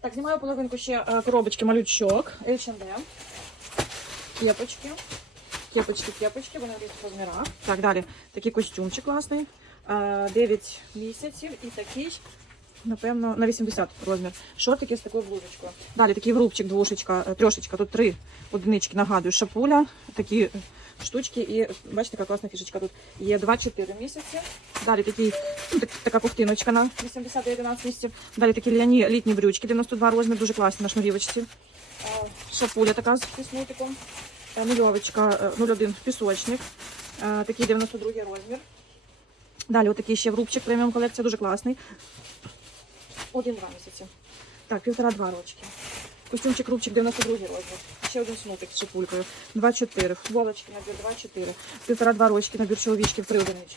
Так, знімаю половинку ще е, коробочки малючок, H&M. Кепочки. Кепочки, кепочки, вони в розмірах. Так, далі. Такий костюмчик класний. Е, 9 місяців і такий, напевно, на 80 розмір. Шортики з такою блузочкою. Далі такий врубчик, двушечка, е, трьошечка. Тут три одинички, нагадую, шапуля, такі штучки. І бачите, яка класна фішечка тут. Є 2-4 місяці. Далі такий, так, така ковтиночка на 80-11 місяців. Далі такі ляні літні брючки, 92 розмір, дуже класні на шнурівочці. Е, Шапуля така з піснутиком. Е, Нульовочка, е, 01 пісочник. Е, Такий 92 розмір. Далі отакий ще врубчик преміум колекція, дуже класний. Один-два місяці. Так, півтора-два рочки. Костюмчик рубчик 92 розмір. Ще один снутик з шипулькою. 2-4. Футболочки набір 2-4. Півтора-два рочки набір чоловічків, три одинички.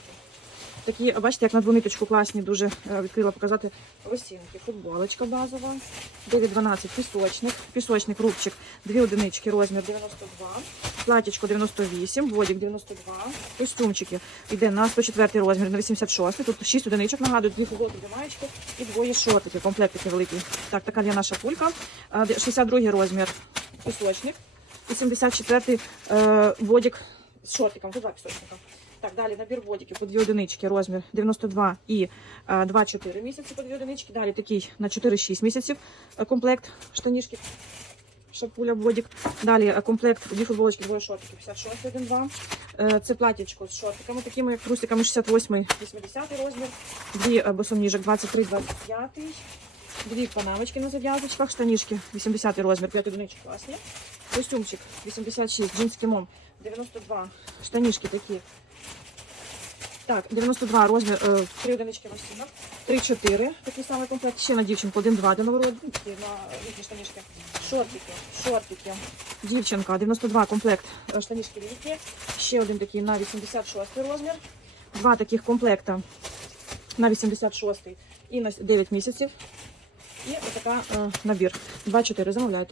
Такі, бачите, як на двониточку класні, дуже е, відкрила показати лосінки. Футболочка базова. 9-12 пісочник. Пісочник рубчик, дві одинички, розмір 92. Платічко 98, водік 92. Костюмчики йде на 104 розмір, на 86. Тут 6 одиничок, нагадую, дві футболки, дві маєчки і двоє шортиків. Комплект такий великий. Так, така є наша пулька. А, де- 62 розмір пісочник. І 74 е, водік з шортиком. Тут два пісочника. Так, далі набір водиків по дві одинички, розмір 92 і е, 2-4 місяці по дві одинички. Далі такий на 4-6 місяців е, комплект штанішки. Шапуля бодік. Далі е, комплект дві футболочки, двоє шортиків, 56, 1, 2. Е, Це платічко з шортиками, такими як трусиками 68, 80 розмір. Дві е, босоніжок 23, 25. Дві панамочки на зав'язочках, штанішки 80 розмір, 5 одиничок класні. Костюмчик 86, джинс мом 92, штанішки такі. Так, 92 розмір, е, 3 одинички лосінок, 3-4, такий самий комплект, ще на дівчинку 1-2 для новородники, на літні штанішки. Шортики, шортики. Дівчинка, 92 комплект е, штанішки літні, ще один такий на 86 розмір, два таких комплекта на 86 і на 9 місяців. І отака е, набір. 2-4 замовляйте.